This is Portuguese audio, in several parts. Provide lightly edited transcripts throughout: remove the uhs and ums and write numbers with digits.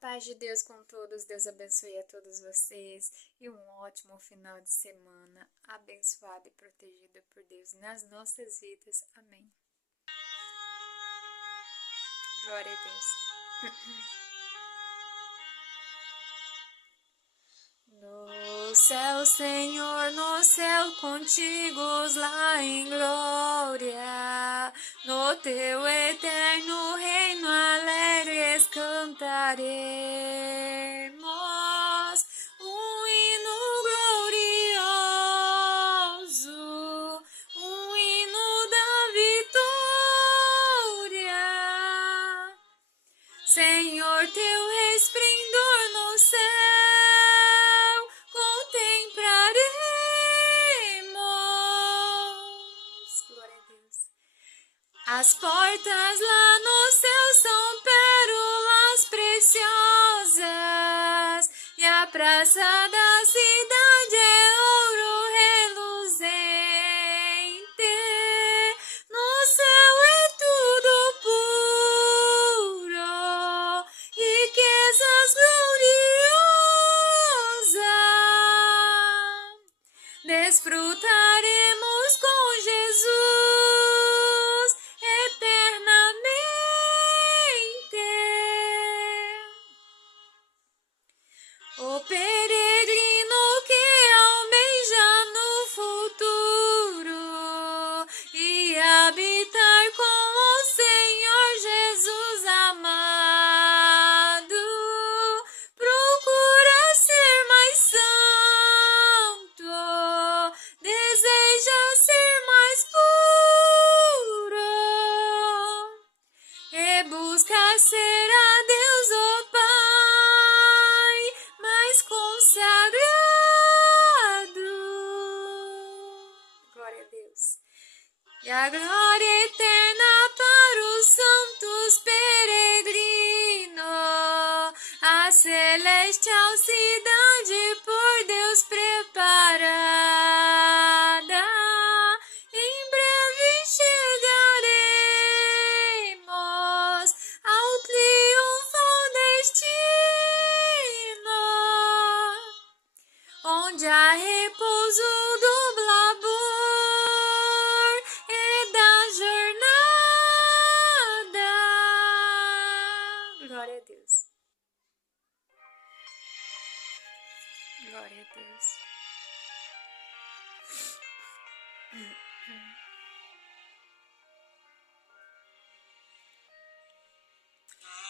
paz de Deus com todos, Deus abençoe a todos vocês e um ótimo final de semana, abençoado e protegido por Deus nas nossas vidas. Amém. Glória a Deus. No céu, Senhor, no céu contigo lá em glória, no teu eterno reino alegres cantaremos um hino glorioso, um hino da vitória. Senhor, teu resplendor no céu contemplaremos. Glória a Deus. As portas lá no céu são pérolas preciosas e a praça da cidade é ouro reluzente. No céu é tudo puro, riquezas gloriosas. Desfrutaremos com Jesus eternamente. O peregrino que almeja no futuro e habitar com o Senhor Jesus amado, procura ser mais santo, deseja ser mais puro e busca ser a Deus o Pai mais consagrado. Glória a Deus. E a glória eterna para os santos peregrinos, a celestial cidade por Deus preparada. Em breve chegaremos ao triunfal destino, onde há repouso do labor e da jornada. Glória a Deus. Glória a Deus.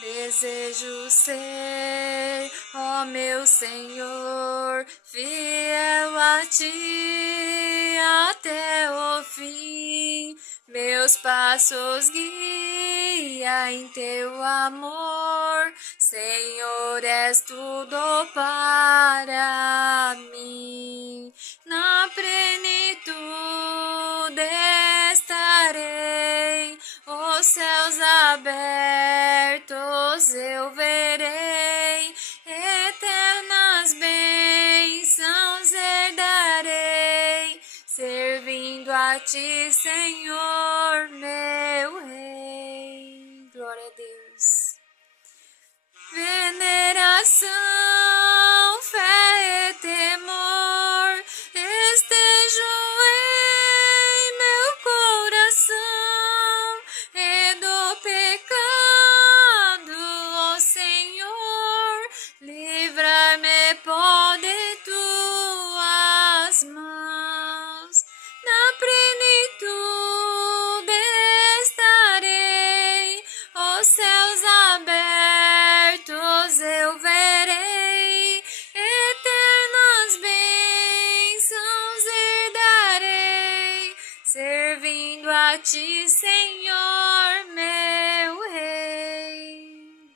Desejo ser, ó meu Senhor, fiel a ti até o fim. Meus passos guia em teu amor, Senhor, és tudo para mim. Na plenitude estarei, os céus abertos eu verei, eternas bênçãos herdarei, servindo a ti, Senhor, meu Rei. Glória a Deus. Veneração, fé e temor estejam em meu coração, e do pecado, ó Senhor, livra-me por de tuas mãos. Na plenitude estarei, os céus abertos eu verei, eternas bênçãos herdarei, servindo a ti, Senhor, meu Rei.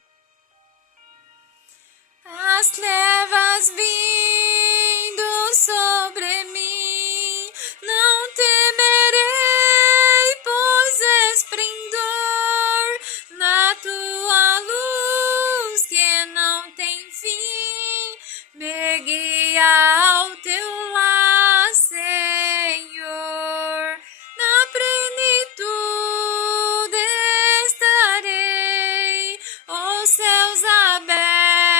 As trevas vindo sobre mim, não temerei, pois esplendor na tua luz que não tem fim, me guia ao teu lar, Senhor. Na plenitude estarei, os céus abertos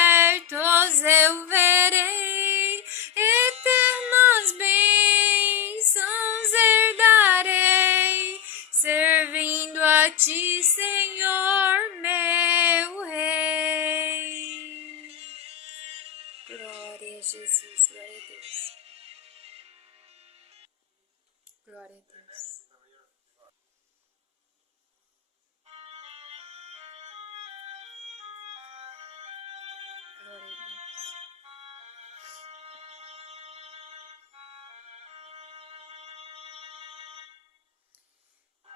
Jesus, glória a Deus. Glória a Deus. Glória a Deus.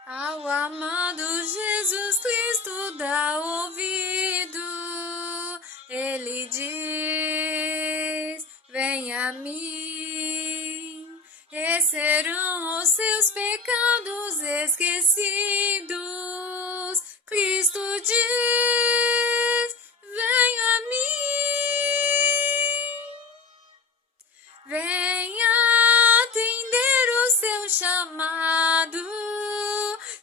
Ao amado Jesus Cristo dá ouvido, Ele diz, vem a mim, e serão os seus pecados esquecidos. Cristo diz, vem a mim, venha atender o seu chamado,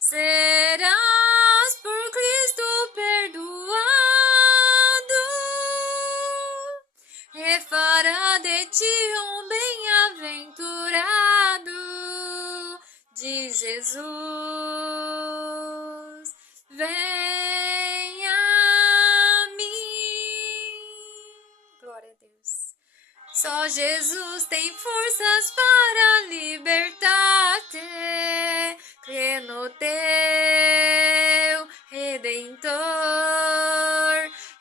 serás por Cristo perdoado, e fará de ti um bem-aventurado, diz Jesus, vem a mim. Glória a Deus. Só Jesus tem forças para libertar-te. Crê no teu Redentor.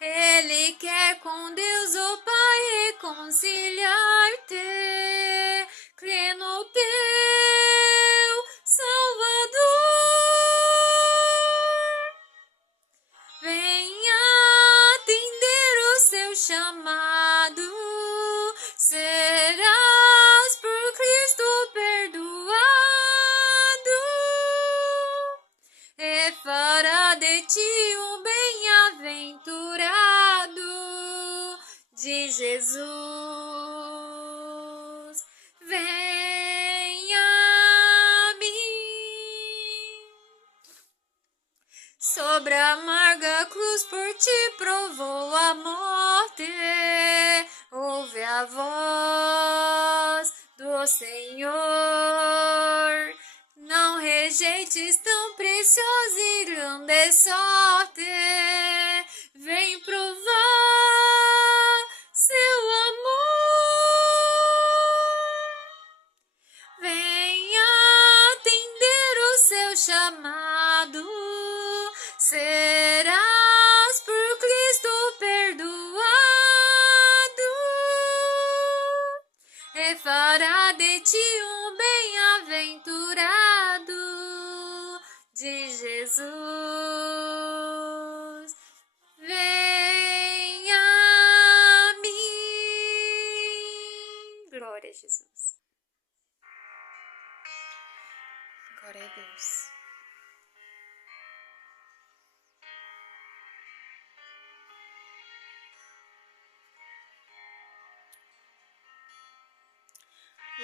Ele quer com Deus o Pai reconciliar-te. Crê no teu Salvador. Venha atender o seu chamado. Serás por Cristo perdoado, e fará de ti um bem-aventurado, de Jesus. Venha a mim. Sobre a amarga cruz por ti provou a morte. Ouve a voz do Senhor, não rejeites tão preciosa e grande sorte, vem provar seu amor, venha atender o seu chamado, serás por Cristo perdoado, e fará de ti um bem-aventurado, de Jesus. Venha a mim. Glória a Jesus. Glória a Deus.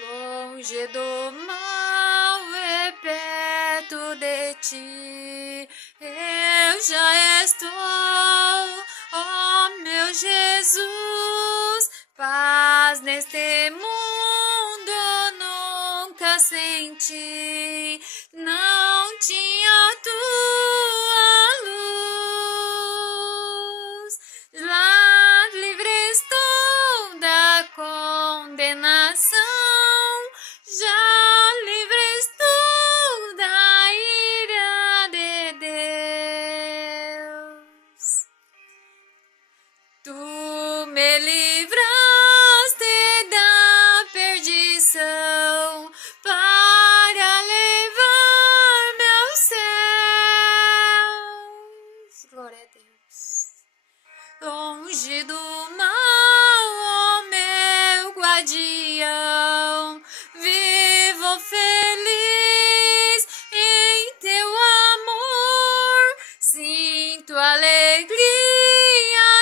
Longe do mal e perto de ti, eu já estou, ó meu Jesus, paz neste mundo nunca senti, não tinha tua luz, lá livre estou da condenação. Já livre estou da ira de Deus. Tu me livraste da perdição para levar-me aos céus. Glória a Deus. Longe do mal, ó meu guardião, vivo feliz em teu amor, sinto alegria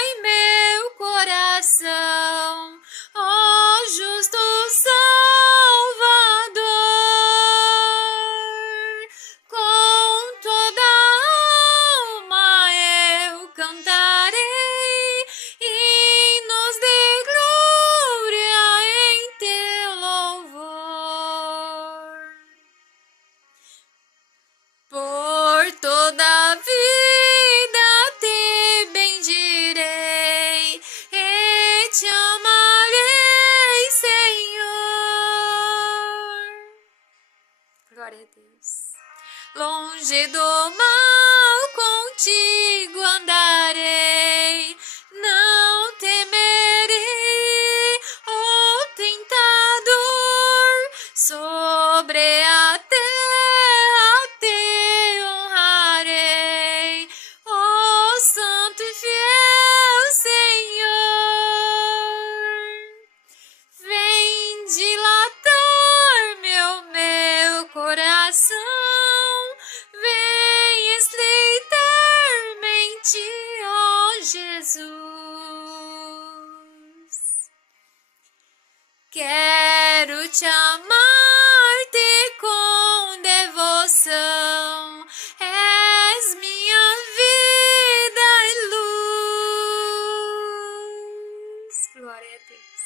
em meu coração, ó justo Salvador, com toda a alma eu cantarei, hino Quero te amar-te com devoção. És minha vida e luz. Glória a Deus.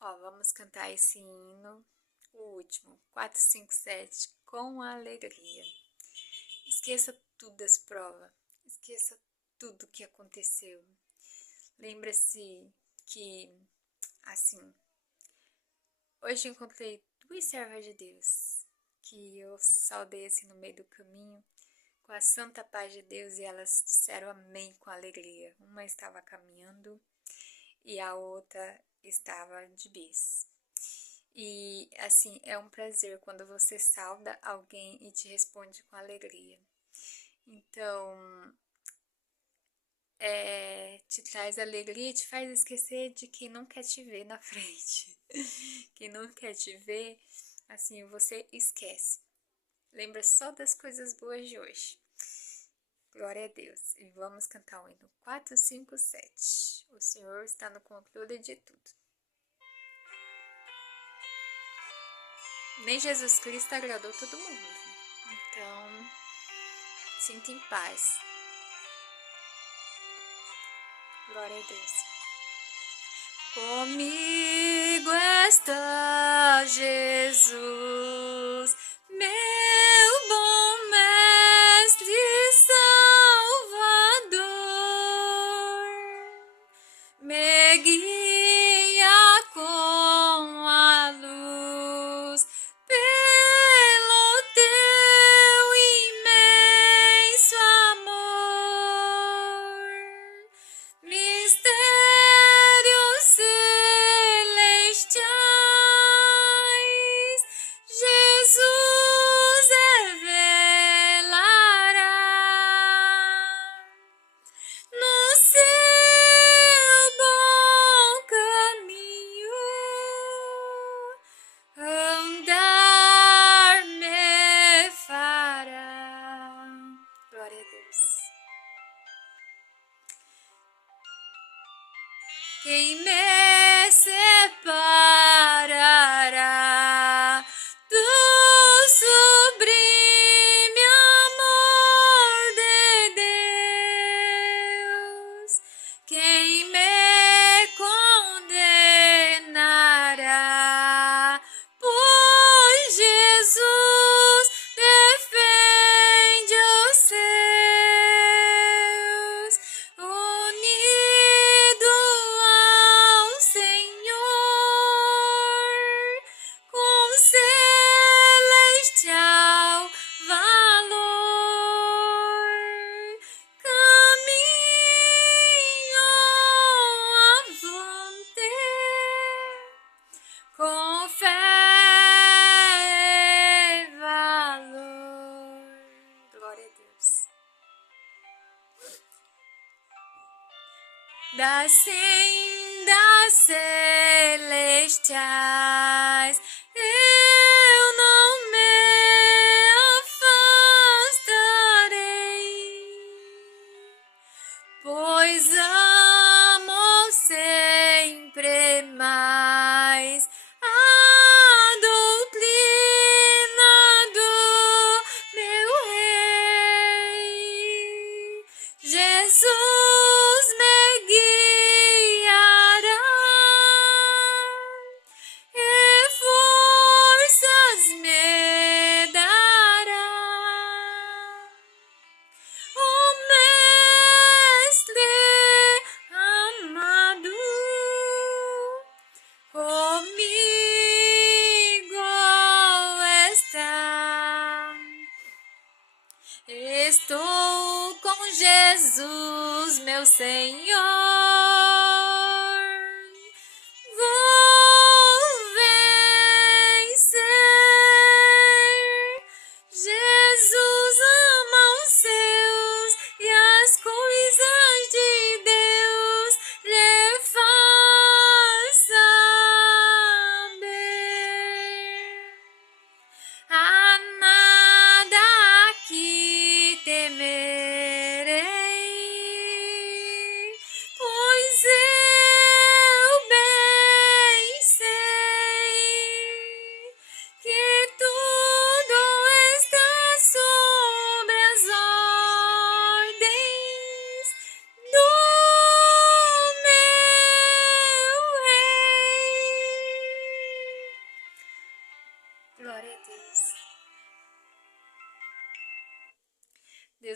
Ó, vamos cantar esse hino, o último, 457, com alegria. Esqueça tudo das provas, esqueça tudo que aconteceu. Lembra-se que, assim, hoje encontrei duas servas de Deus, que eu saudei assim no meio do caminho, com a santa paz de Deus, e elas disseram amém com alegria. Uma estava caminhando e a outra estava de bis. E assim, é um prazer quando você sauda alguém e te responde com alegria. Então, te traz alegria e te faz esquecer de quem não quer te ver na frente. Quem não quer te ver, assim, você esquece. Lembra só das coisas boas de hoje. Glória a Deus. E vamos cantar o hino 457. O Senhor está no controle de tudo. Nem Jesus Cristo agradou todo mundo. Então, sinta em paz. Glória a Deus. Comigo está Jesus, meu bom mestre e Salvador. Me guia com a luz pelo teu imenso amor. Mistérios celestiais, Jesus revelará no seu bom caminho, andar me fará. Glória a Deus. Quem me separará do sublime amor de Deus? Quem me condenará? Pois Jesus defende os seus, unido ao Senhor, com celestial valor, caminho avante, com fé e valor. Glória a Deus. Das sendas celestiais eu não me afastarei, pois amo sempre mais a doutrina do meu Rei. Jesus me guiará e forças me dará. O Mestre amado comigo está. Estou com Jesus, meu Senhor. Vou vencer. Jesus ama os seus e as coisas de Deus lhe faz saber. A nada aqui temerei,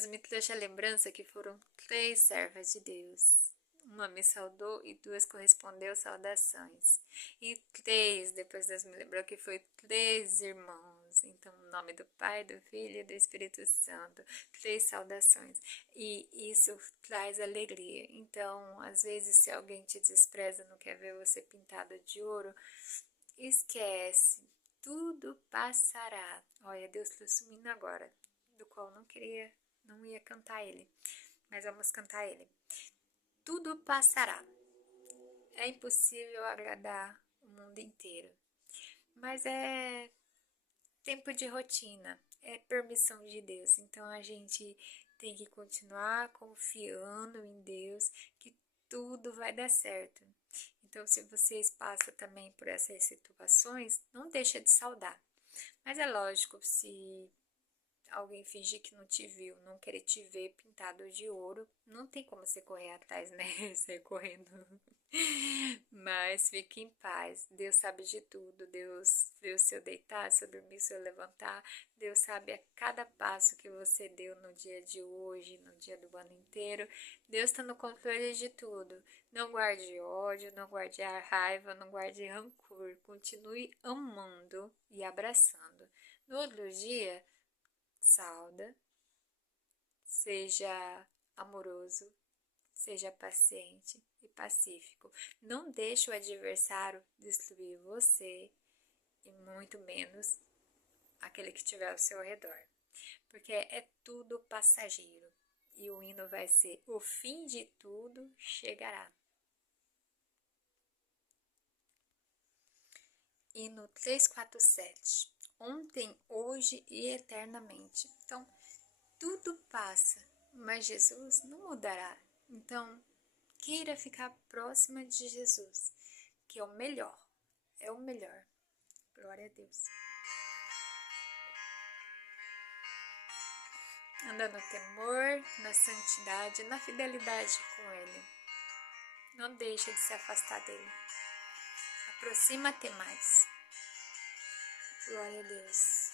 Deus me trouxe a lembrança que foram 3 servas de Deus. Uma me saudou e 2 correspondeu saudações. E 3, depois Deus me lembrou que foi 3 irmãos. Então, o nome do Pai, do Filho e do Espírito Santo. 3 saudações. E isso traz alegria. Então, às vezes, se alguém te despreza, não quer ver você pintado de ouro, esquece. Tudo passará. Olha, Deus trouxe um hino agora, do qual não ia cantar ele, mas vamos cantar ele. Tudo passará. É impossível agradar o mundo inteiro, mas é tempo de rotina, é permissão de Deus. Então a gente tem que continuar confiando em Deus que tudo vai dar certo. Então, se vocês passam também por essas situações, não deixa de saudar. Mas é lógico, se alguém fingir que não te viu, não querer te ver pintado de ouro, não tem como você correr atrás, né? Sair correndo. Mas fique em paz. Deus sabe de tudo. Deus vê o seu deitar, seu dormir, o seu levantar. Deus sabe a cada passo que você deu no dia de hoje, no dia do ano inteiro. Deus está no controle de tudo. Não guarde ódio, não guarde a raiva, não guarde rancor. Continue amando e abraçando. No outro dia, sauda, seja amoroso, seja paciente e pacífico. Não deixe o adversário destruir você e muito menos aquele que estiver ao seu redor, porque é tudo passageiro e o hino vai ser: o fim de tudo chegará. Hino 347. Ontem, hoje e eternamente. Então, tudo passa, mas Jesus não mudará. Então, queira ficar próxima de Jesus, que é o melhor. É o melhor. Glória a Deus. Anda no temor, na santidade, na fidelidade com Ele. Não deixe de se afastar dele. Aproxima-te mais. Glória a Deus.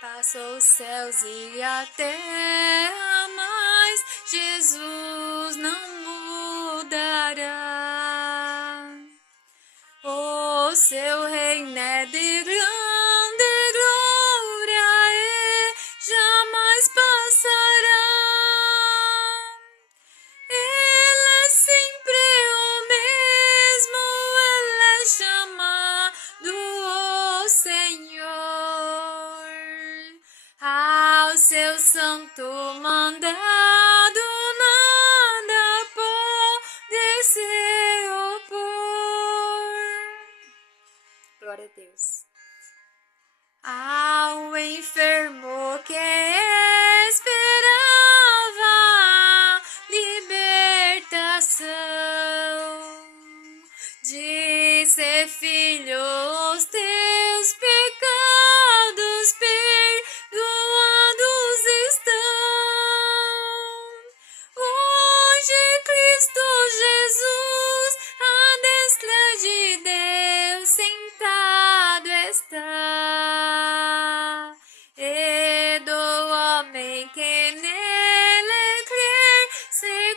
Passou os céus e a terra, mas Jesus não mudará. O seu reino é de grande glória e jamais passará. Ele é sempre o mesmo, Ele é chamado o Senhor. Ao seu santo mandado nada pode se opor. Glória a Deus. Ao enfermo que esperava libertação, disse: filho, os teus pecados perdoados estão. Hoje Cristo Jesus, à destra de Deus, sentado está. E do homem que nele crer se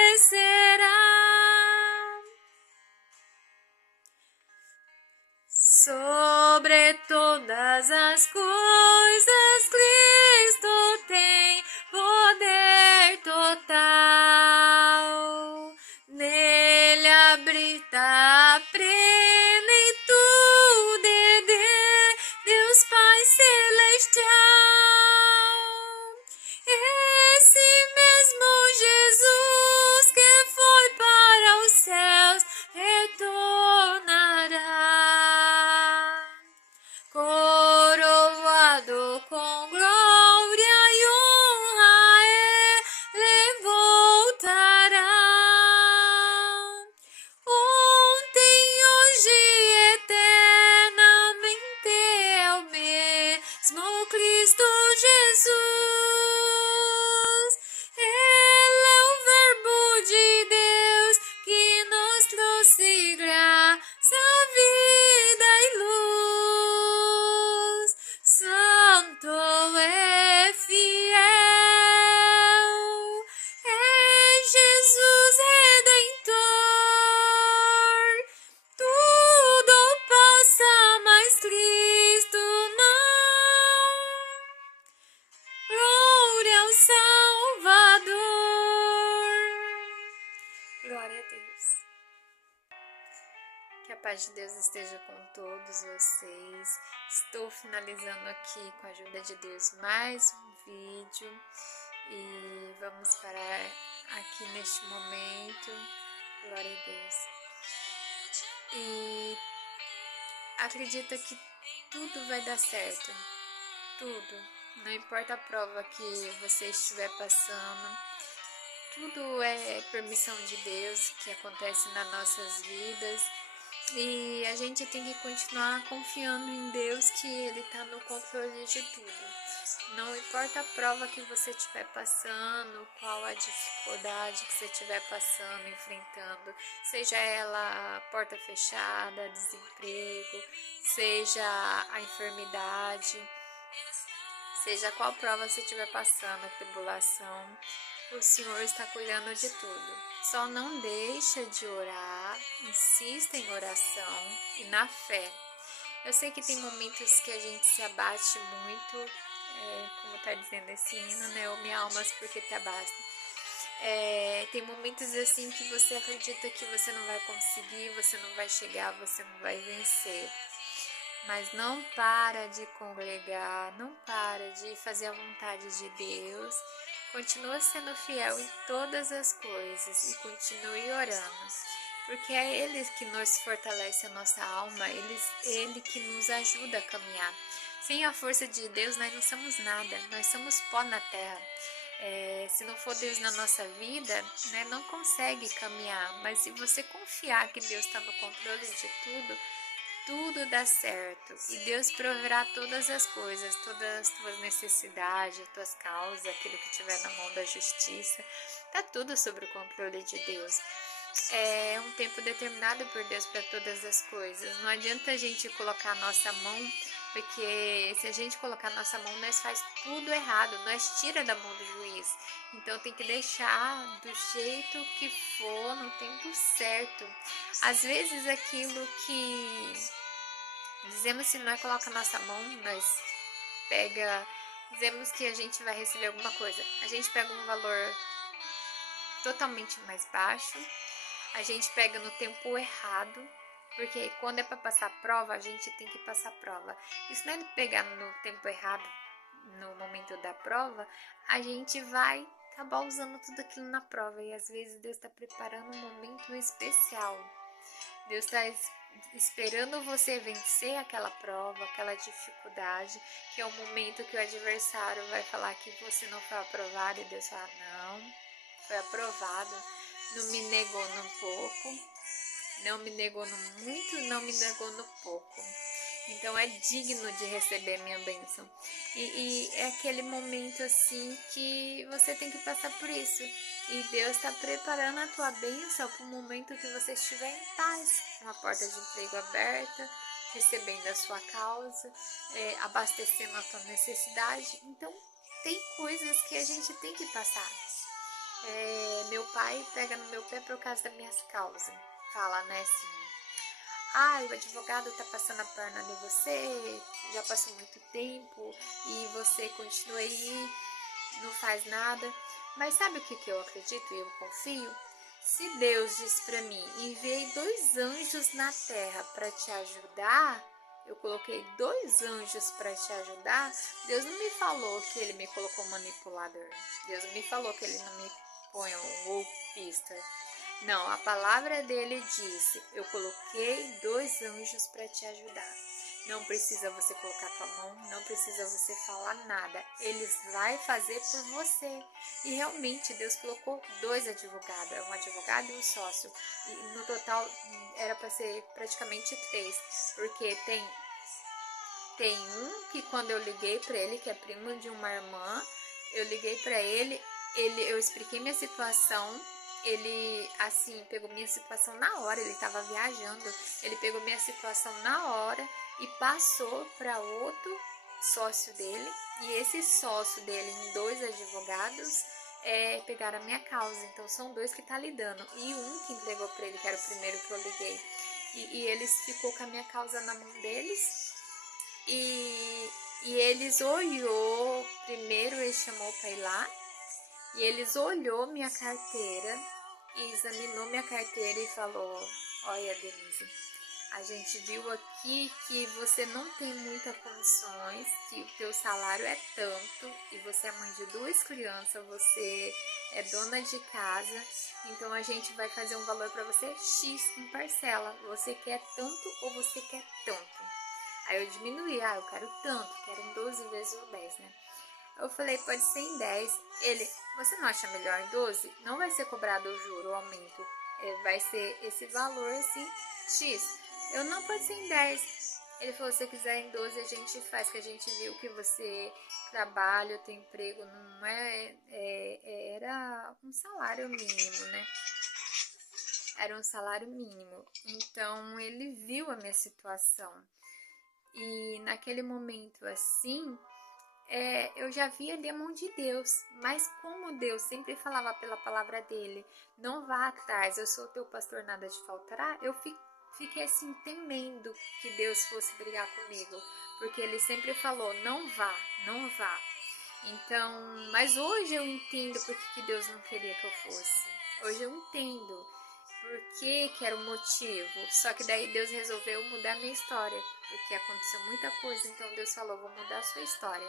compadecerá. Sobre todas as coisas Cristo tem poder total. Nele habita a plenitude de Deus Pai Celestial. Esse mesmo Jesus que foi para os céus retornará. Coroa Deus. Que a paz de Deus esteja com todos vocês. Estou finalizando aqui, com a ajuda de Deus, mais um vídeo. E vamos parar aqui neste momento. Glória a Deus. E acredita que tudo vai dar certo. Tudo. Não importa a prova que você estiver passando. Tudo é permissão de Deus que acontece nas nossas vidas. E a gente tem que continuar confiando em Deus, que Ele está no controle de tudo. Não importa a prova que você estiver passando, qual a dificuldade que você estiver passando, enfrentando, seja ela a porta fechada, desemprego, seja a enfermidade, seja qual prova você estiver passando, a tribulação, o Senhor está cuidando de tudo. Só não deixa de orar, insista em oração e na fé. Eu sei que tem momentos que a gente se abate muito, como está dizendo esse hino, né? Ou minha alma, porque te abasta. Tem momentos assim que você acredita que você não vai conseguir, você não vai chegar, você não vai vencer. Mas não para de congregar, não para de fazer a vontade de Deus. Continua sendo fiel em todas as coisas e continue orando, porque é Ele que nos fortalece a nossa alma, Ele que nos ajuda a caminhar. Sem a força de Deus, nós não somos nada, nós somos pó na terra. Se não for Deus na nossa vida, né, não consegue caminhar. Mas se você confiar que Deus está no controle de tudo, tudo dá certo. E Deus proverá todas as coisas, todas as tuas necessidades, as tuas causas, aquilo que estiver na mão da justiça. Está tudo sob o controle de Deus. É um tempo determinado por Deus para todas as coisas. Não adianta a gente colocar a nossa mão, porque se a gente colocar a nossa mão, nós faz tudo errado, nós tira da mão do juiz. Então tem que deixar do jeito que for, no tempo certo. Às vezes aquilo que dizemos, se nós coloca a nossa mão, nós dizemos que a gente vai receber alguma coisa. A gente pega um valor totalmente mais baixo. A gente pega no tempo errado, porque quando é para passar prova, a gente tem que passar prova. E se não é pegar no tempo errado, no momento da prova, a gente vai acabar usando tudo aquilo na prova. E às vezes Deus está preparando um momento especial. Deus está esperando você vencer aquela prova, aquela dificuldade, que é o momento que o adversário vai falar que você não foi aprovado. E Deus fala, não, foi aprovado. Não me negou no pouco, não me negou no muito, não me negou no pouco. Então é digno de receber minha bênção. E é aquele momento assim que você tem que passar por isso. E Deus está preparando a tua bênção para o momento que você estiver em paz, com a porta de emprego aberta, recebendo a sua causa, abastecendo a tua necessidade. Então tem coisas que a gente tem que passar. Meu pai pega no meu pé por causa das minhas causas. Fala, né, assim, o advogado tá passando a perna em você, já passou muito tempo e você continua aí, não faz nada. Mas sabe o que eu acredito e eu confio? Se Deus diz pra mim, enviei 2 anjos na terra para te ajudar, eu coloquei 2 anjos para te ajudar, Deus não me falou que Ele me colocou manipulador. Deus não me falou que Ele não me põe um golpista. Não, a palavra dele disse, eu coloquei 2 anjos para te ajudar. Não precisa você colocar tua mão, não precisa você falar nada. Eles vão fazer por você. E realmente Deus colocou 2 advogados, um advogado e um sócio. E no total era para ser praticamente 3, porque tem um que quando eu liguei para ele, que é primo de uma irmã, eu liguei para ele, eu expliquei minha situação. Ele, assim, pegou minha situação na hora, ele estava viajando, ele pegou minha situação na hora e passou para outro sócio dele, e esse sócio dele, em 2 advogados, pegaram a minha causa. Então são 2 que tá lidando, e um que entregou para ele, que era o primeiro que eu liguei, e eles ficou com a minha causa na mão deles, e eles olhou, primeiro ele chamou para ir lá, e eles olhou minha carteira, e examinou minha carteira e falou: olha, Denise, a gente viu aqui que você não tem muitas condições, que o teu salário é tanto e você é mãe de 2 crianças, você é dona de casa, então a gente vai fazer um valor para você X em parcela. Você quer tanto ou você quer tanto? Aí eu diminuí, eu quero tanto, quero em 12 vezes ou 10, né? Eu falei, pode ser em 10. Ele, você não acha melhor em 12? Não vai ser cobrado o juro, o aumento. Vai ser esse valor assim, X. Eu não, pode ser em 10. Ele falou, se quiser em 12 a gente faz, que a gente viu que você trabalha, tem emprego, não era um salário mínimo, né? Era um salário mínimo. Então ele viu a minha situação. E naquele momento assim, eu já vi ali a mão de Deus, mas como Deus sempre falava pela palavra dele, não vá atrás, eu sou teu pastor, nada te faltará, eu fiquei assim temendo que Deus fosse brigar comigo, porque ele sempre falou, não vá, não vá. Então, mas hoje eu entendo porque que Deus não queria que eu fosse. Hoje eu entendo que era o motivo. Só que daí Deus resolveu mudar a minha história, porque aconteceu muita coisa, então Deus falou, vou mudar a sua história.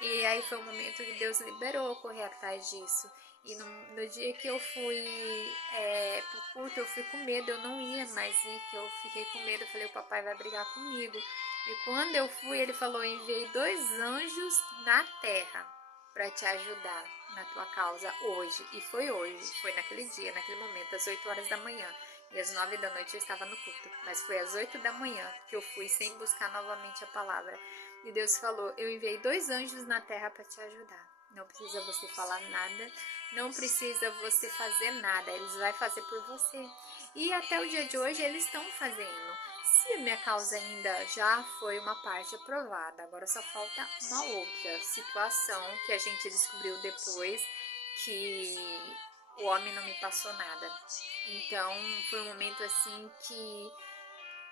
E aí foi o momento que Deus liberou eu correr atrás disso. E no dia que eu fui pro culto, eu fui com medo, eu não ia mais ir, que eu fiquei com medo, eu falei, o papai vai brigar comigo. E quando eu fui, ele falou, enviei 2 anjos na terra para te ajudar na tua causa hoje. E foi hoje, foi naquele dia, naquele momento, às 8 horas da manhã. E às 9 da noite eu estava no culto. Mas foi às 8 da manhã que eu fui sem buscar novamente a palavra. E Deus falou, eu enviei 2 anjos na terra para te ajudar. Não precisa você falar nada, não precisa você fazer nada, eles vão fazer por você. E até o dia de hoje eles estão fazendo. Se a minha causa ainda já foi uma parte aprovada, agora só falta uma outra situação que a gente descobriu depois, que o homem não me passou nada. Então foi um momento assim que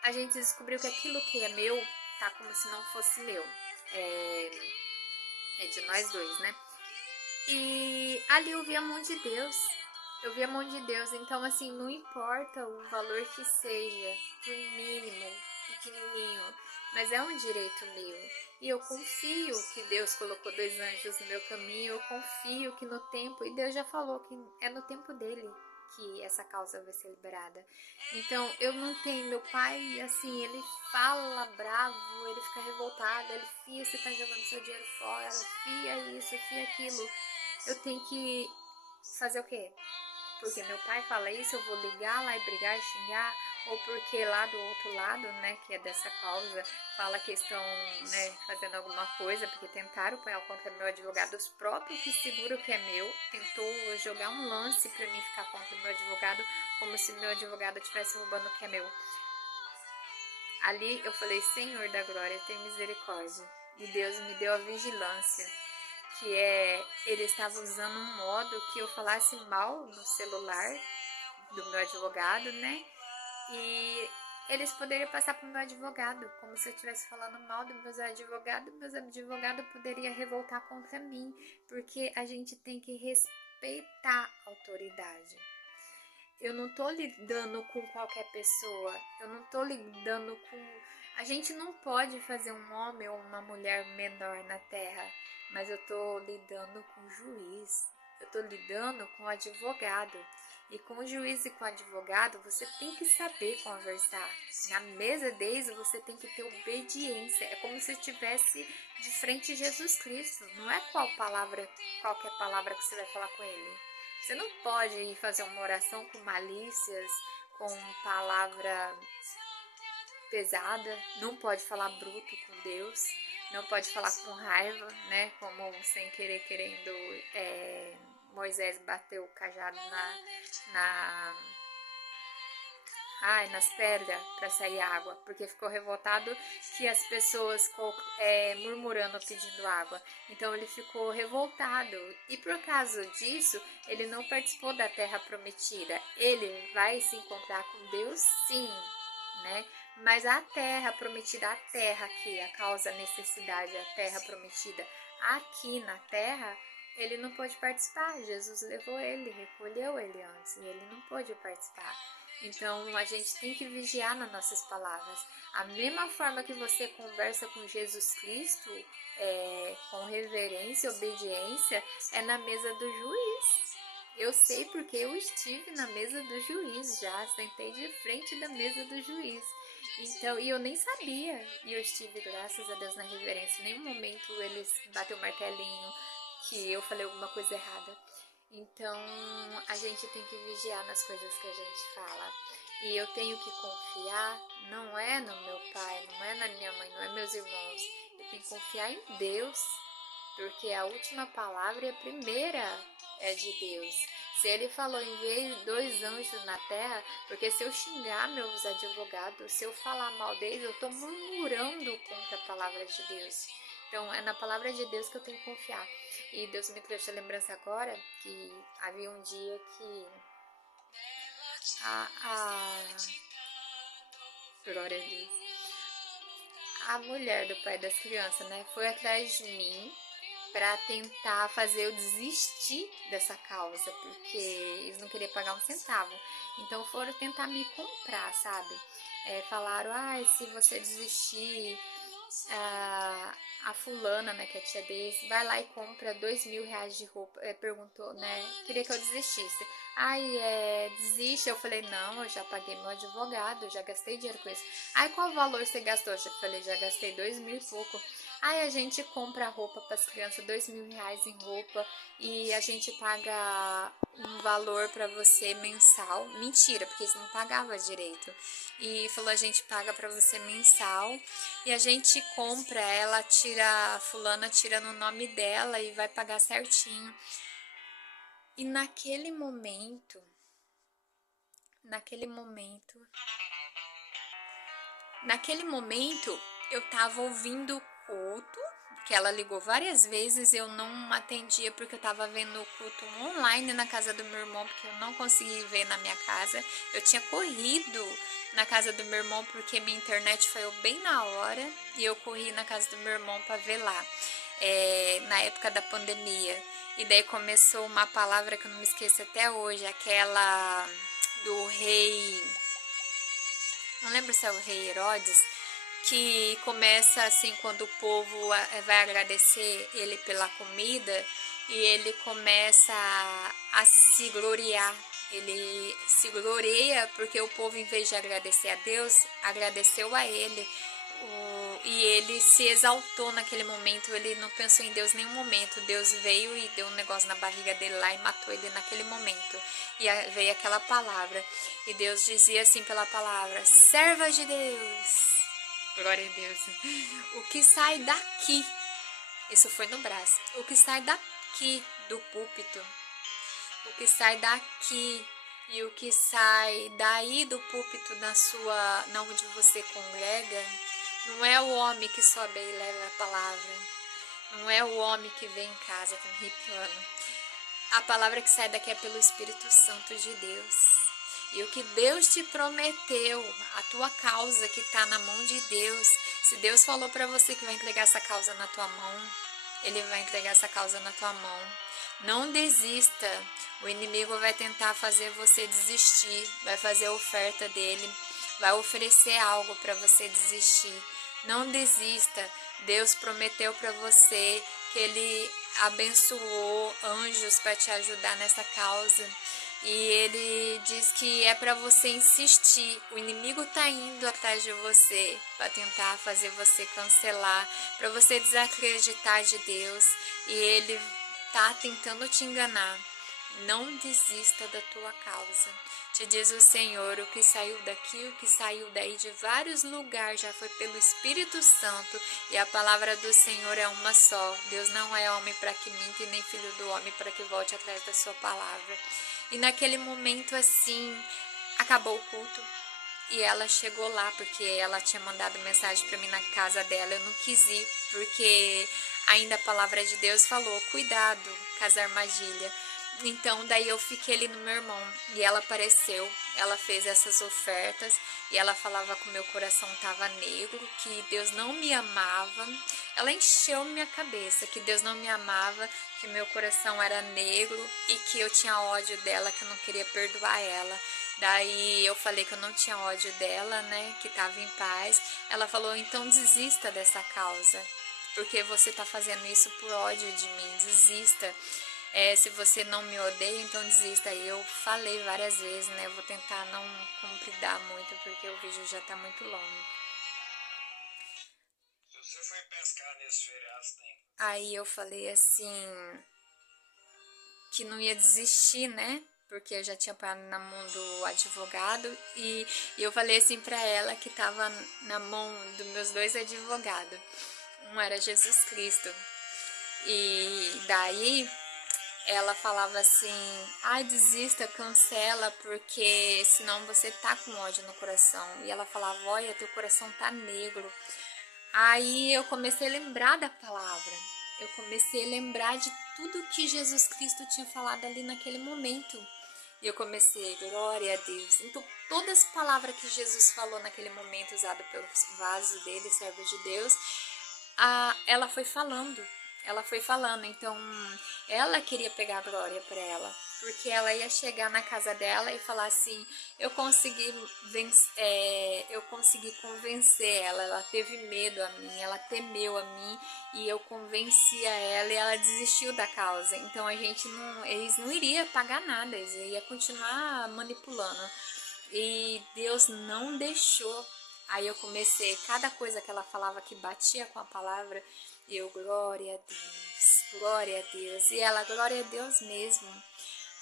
a gente descobriu que aquilo que é meu tá como se não fosse meu. É de nós dois, né? E ali eu vi a mão de Deus. Eu vi a mão de Deus. Então, assim, não importa o valor que seja, por mínimo, pequenininho, mas é um direito meu. E eu confio que Deus colocou 2 anjos no meu caminho. Eu confio que no tempo, e Deus já falou que é no tempo dele que essa causa vai ser liberada. Então, eu não tenho, meu pai, assim, ele fala bravo, ele fica revoltado, ele, fia, você tá jogando seu dinheiro fora, fia isso, fia aquilo. Eu tenho que fazer o quê? Porque meu pai fala isso, eu vou ligar lá e brigar e xingar, ou porque lá do outro lado, né, que é dessa causa, fala que estão, né, fazendo alguma coisa, porque tentaram apanhar contra meu advogado, os próprios que seguram que é meu, tentou jogar um lance para mim ficar contra o meu advogado, como se meu advogado estivesse roubando o que é meu. Ali eu falei, Senhor da glória, tem misericórdia. E Deus me deu a vigilância, que ele estava usando um modo que eu falasse mal no celular do meu advogado, né? E eles poderiam passar para o meu advogado, como se eu estivesse falando mal dos meus advogados poderiam revoltar contra mim, porque a gente tem que respeitar a autoridade. Eu não tô lidando com qualquer pessoa, eu não tô lidando com... A gente não pode fazer um homem ou uma mulher menor na terra, mas eu tô lidando com o juiz, eu tô lidando com o advogado. E com o juiz e com o advogado, você tem que saber conversar. Na mesa deles, você tem que ter obediência. É como se estivesse de frente a Jesus Cristo. Não é qualquer palavra que você vai falar com ele. Você não pode ir fazer uma oração com malícias, com palavra pesada, não pode falar bruto com Deus, não pode falar com raiva, né? Como sem querer, querendo, Moisés bateu o cajado nas pedras para sair água, porque ficou revoltado que as pessoas murmurando, pedindo água. Então ele ficou revoltado e por causa disso ele não participou da terra prometida. Ele vai se encontrar com Deus, sim, né? Mas a terra prometida, a terra que a causa necessidade, a terra prometida aqui na terra, ele não pôde participar. Jesus levou ele, recolheu ele antes e ele não pôde participar. Então a gente tem que vigiar nas nossas palavras. A mesma forma que você conversa com Jesus Cristo, com reverência e obediência, é na mesa do juiz. Eu sei porque eu estive na mesa do juiz já, sentei de frente da mesa do juiz. Então, e eu nem sabia, e eu estive, graças a Deus, na reverência. Em nenhum momento eles bateu o martelinho que eu falei alguma coisa errada. Então, a gente tem que vigiar nas coisas que a gente fala. E eu tenho que confiar, não é no meu pai, não é na minha mãe, não é meus irmãos. Eu tenho que confiar em Deus, porque a última palavra e a primeira é de Deus. Se ele falou, enviei 2 anjos na terra, porque se eu xingar meus advogados, se eu falar mal deles, eu estou murmurando contra a palavra de Deus. Então, é na palavra de Deus que eu tenho que confiar. E Deus me trouxe a lembrança agora que havia um dia que glória a Deus, a mulher do pai das crianças, né, foi atrás de mim para tentar fazer eu desistir dessa causa, porque eles não queriam pagar um centavo. Então foram tentar me comprar, sabe? Falaram, se você desistir, a fulana, né, que é a tia desse, vai lá e compra R$ 2.000 de roupa. Perguntou, né? Queria que eu desistisse. Desiste. Eu falei, não, eu já paguei meu advogado, eu já gastei dinheiro com isso. Qual valor você gastou? Eu falei, já gastei 2.000 e pouco. A gente compra roupa para as crianças, R$ 2.000 em roupa, e a gente paga um valor para você mensal. Mentira, porque eles não pagavam direito. E falou, a gente paga para você mensal, e a gente compra, a fulana tira no nome dela e vai pagar certinho. E naquele momento, eu tava ouvindo o culto, que ela ligou várias vezes, eu não atendia porque eu tava vendo o culto online na casa do meu irmão, porque eu não consegui ver na minha casa. Eu tinha corrido na casa do meu irmão porque minha internet falhou bem na hora, e eu corri na casa do meu irmão para ver lá, na época da pandemia. E daí começou uma palavra que eu não me esqueço até hoje, aquela do rei, não lembro se é o rei Herodes, que começa assim, quando o povo vai agradecer ele pela comida, e ele começa a se gloriar. Ele se gloria porque o povo, em vez de agradecer a Deus, agradeceu a ele. E ele se exaltou naquele momento, ele não pensou em Deus em nenhum momento. Deus veio e deu um negócio na barriga dele lá e matou ele naquele momento. E veio aquela palavra, e Deus dizia assim pela palavra, serva de Deus, glória a Deus, o que sai daqui, isso foi no braço, o que sai daqui do púlpito, o que sai daqui e o que sai daí do púlpito na onde você congrega, não é o homem que sobe e leva a palavra, não é o homem que vem em casa com ripiano. A palavra que sai daqui é pelo Espírito Santo de Deus. E o que Deus te prometeu, a tua causa que está na mão de Deus, se Deus falou para você que vai entregar essa causa na tua mão, Ele vai entregar essa causa na tua mão. Não desista. O inimigo vai tentar fazer você desistir, vai fazer a oferta dele, vai oferecer algo para você desistir. Não desista. Deus prometeu para você que Ele abençoou anjos para te ajudar nessa causa. E Ele diz que é para você insistir. O inimigo está indo atrás de você para tentar fazer você cancelar, para você desacreditar de Deus. E Ele está tentando te enganar. Não desista da tua causa. Te diz o Senhor, o que saiu daqui, o que saiu daí, de vários lugares, já foi pelo Espírito Santo, e a palavra do Senhor é uma só. Deus não é homem para que minta, e nem filho do homem para que volte atrás da sua palavra. E naquele momento assim, acabou o culto, e ela chegou lá, porque ela tinha mandado mensagem para mim na casa dela. Eu não quis ir, porque ainda a palavra de Deus falou, cuidado com as armadilhas. Então, daí eu fiquei ali no meu irmão e ela apareceu, ela fez essas ofertas e ela falava que o meu coração tava negro, que Deus não me amava. Ela encheu minha cabeça que Deus não me amava, que meu coração era negro e que eu tinha ódio dela, que eu não queria perdoar ela. Daí eu falei que eu não tinha ódio dela, né, que tava em paz. Ela falou, então desista dessa causa, porque você tá fazendo isso por ódio de mim, desista. Se você não me odeia, então desista. Aí eu falei várias vezes, né? Eu vou tentar não compridar muito, porque o vídeo já tá muito longo. Você foi pescar nesse feriado, tem? Aí eu falei assim, que não ia desistir, né? Porque eu já tinha parado na mão do advogado. E eu falei assim pra ela que tava na mão dos meus dois advogados. Um era Jesus Cristo. E daí ela falava assim, ai, desista, cancela, porque senão você tá com ódio no coração. E ela falava, olha, teu coração tá negro. Aí eu comecei a lembrar da palavra. Eu comecei a lembrar de tudo que Jesus Cristo tinha falado ali naquele momento. E eu comecei, glória a Deus. Então, todas as palavras que Jesus falou naquele momento, usado pelo vaso dele, servo de Deus, ela foi falando. Ela foi falando, então ela queria pegar a glória para ela, porque ela ia chegar na casa dela e falar assim, eu consegui eu consegui convencer ela, ela teve medo a mim, ela temeu a mim e eu convenci a ela e ela desistiu da causa. Então eles não iriam pagar nada, eles iam continuar manipulando. E Deus não deixou. Aí eu comecei, cada coisa que ela falava que batia com a palavra, eu, glória a Deus, glória a Deus. E ela, glória a Deus mesmo.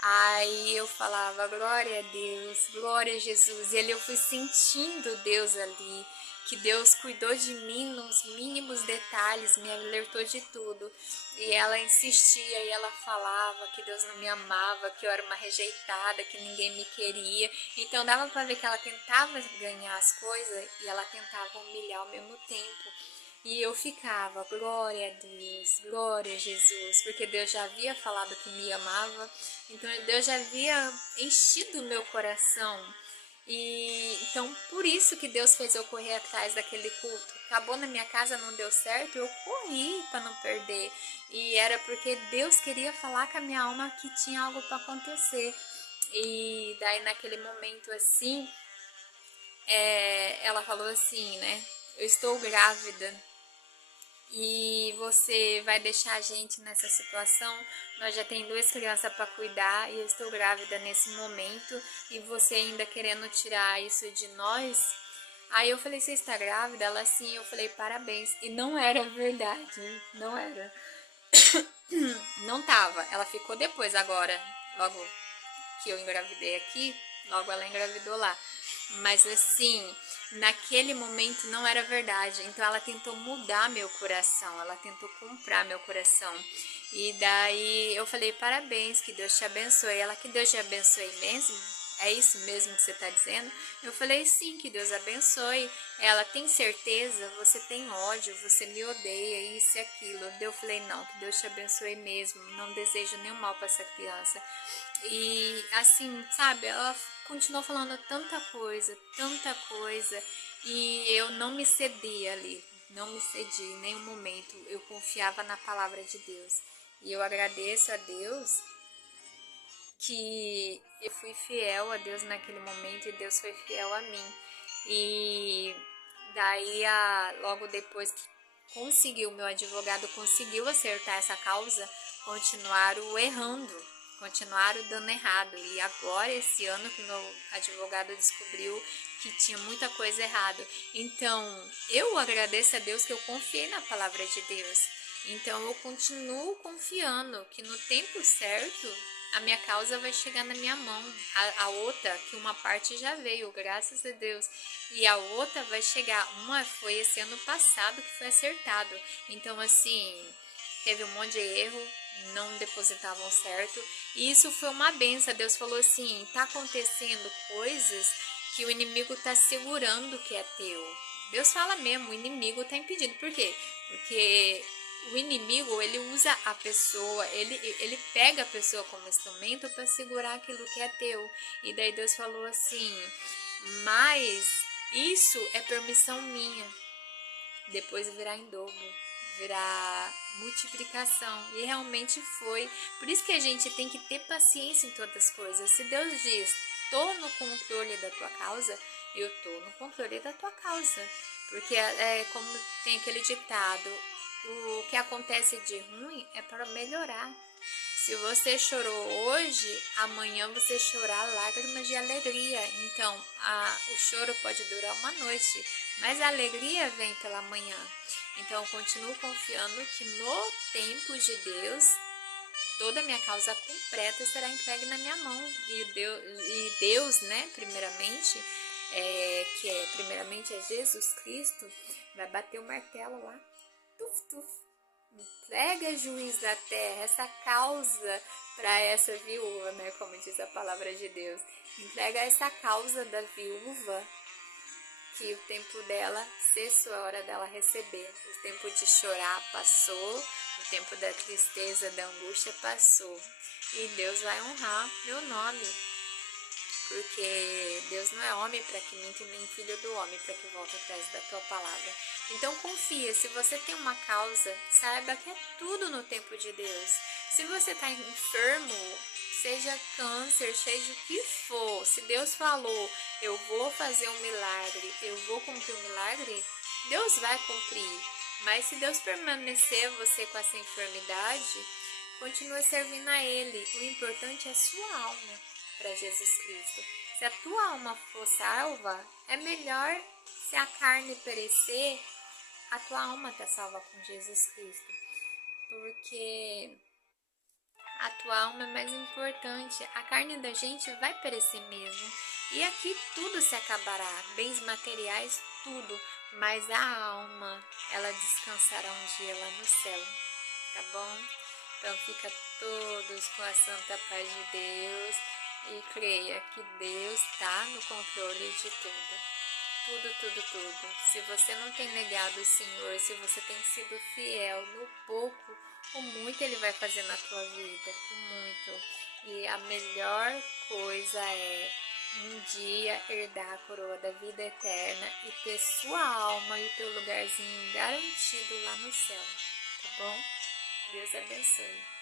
Aí eu falava, glória a Deus, glória a Jesus. E ali eu fui sentindo Deus ali, que Deus cuidou de mim nos mínimos detalhes, me alertou de tudo. E ela insistia e ela falava que Deus não me amava, que eu era uma rejeitada, que ninguém me queria. Então dava para ver que ela tentava ganhar as coisas e ela tentava humilhar ao mesmo tempo. E eu ficava, glória a Deus, glória a Jesus, porque Deus já havia falado que me amava, então Deus já havia enchido o meu coração. E então por isso que Deus fez eu correr atrás daquele culto. Acabou na minha casa, não deu certo, eu corri para não perder. E era porque Deus queria falar com a minha alma que tinha algo para acontecer. E daí naquele momento assim, ela falou assim, né? Eu estou grávida e você vai deixar a gente nessa situação. Nós já tem duas crianças para cuidar e eu estou grávida nesse momento e você ainda querendo tirar isso de nós. Aí eu falei, você está grávida? Ela sim, eu falei, parabéns. E não era verdade, não era. Não tava, ela ficou depois agora, logo que eu engravidei aqui, logo ela engravidou lá. Mas assim, naquele momento não era verdade. Então ela tentou mudar meu coração, ela tentou comprar meu coração. E daí eu falei, parabéns, que Deus te abençoe. Ela, que Deus te abençoe mesmo? É isso mesmo que você está dizendo? Eu falei, sim, que Deus abençoe. Ela, tem certeza? Você tem ódio, você me odeia, isso e aquilo. Eu falei, não, que Deus te abençoe mesmo. Não desejo nenhum mal para essa criança. E assim, sabe, ela continuou falando tanta coisa, e eu não me cedi ali, não me cedi em nenhum momento, eu confiava na palavra de Deus. E eu agradeço a Deus que eu fui fiel a Deus naquele momento e Deus foi fiel a mim. E daí, logo depois que conseguiu, meu advogado conseguiu acertar essa causa, continuaram errando, continuaram dando errado. E agora, esse ano, que meu advogado descobriu que tinha muita coisa errada. Então, eu agradeço a Deus que eu confiei na palavra de Deus. Então, eu continuo confiando que no tempo certo a minha causa vai chegar na minha mão. A outra, que uma parte já veio, graças a Deus. E a outra vai chegar. Uma foi esse ano passado que foi acertado. Então, assim, teve um monte de erro, não depositavam certo. E isso foi uma benção. Deus falou assim, tá acontecendo coisas que o inimigo tá segurando que é teu. Deus fala mesmo, o inimigo tá impedindo. Por quê? Porque o inimigo, ele usa a pessoa, ele pega a pessoa como instrumento para segurar aquilo que é teu. E daí Deus falou assim, mas isso é permissão minha, depois virá em dobro, virá multiplicação. E realmente foi. Por isso que a gente tem que ter paciência em todas as coisas. Se Deus diz, tô no controle da tua causa, eu tô no controle da tua causa. Porque é como tem aquele ditado, o que acontece de ruim é para melhorar. Se você chorou hoje, amanhã você chorar lágrimas de alegria. Então, o choro pode durar uma noite, mas a alegria vem pela manhã. Então, eu continuo confiando que no tempo de Deus, toda a minha causa completa será entregue na minha mão. E Deus, né, primeiramente, primeiramente é Jesus Cristo, vai bater o martelo lá. Tuf, tuf. Entrega, juiz da terra, essa causa para essa viúva, né? Como diz a palavra de Deus. Entrega essa causa da viúva, que o tempo dela cessou, a hora dela receber. O tempo de chorar passou, o tempo da tristeza, da angústia passou. E Deus vai honrar meu nome. Porque Deus não é homem para que minta, nem filho do homem para que volte atrás da tua palavra. Então confia, se você tem uma causa, saiba que é tudo no tempo de Deus. Se você está enfermo, seja câncer, seja o que for, se Deus falou, eu vou fazer um milagre, eu vou cumprir um milagre, Deus vai cumprir. Mas se Deus permanecer você com essa enfermidade, continue servindo a Ele. O importante é a sua alma para Jesus Cristo. Se a tua alma for salva, é melhor, se a carne perecer, a tua alma está salva com Jesus Cristo. Porque a tua alma é mais importante. A carne da gente vai perecer mesmo. E aqui tudo se acabará. Bens materiais, tudo. Mas a alma, ela descansará um dia lá no céu. Tá bom? Então fica todos com a santa paz de Deus. E creia que Deus está no controle de tudo. Tudo, tudo, tudo. Se você não tem negado o Senhor, se você tem sido fiel no pouco, o muito Ele vai fazer na tua vida. O muito. E a melhor coisa é um dia herdar a coroa da vida eterna e ter sua alma e o teu lugarzinho garantido lá no céu. Tá bom? Deus abençoe.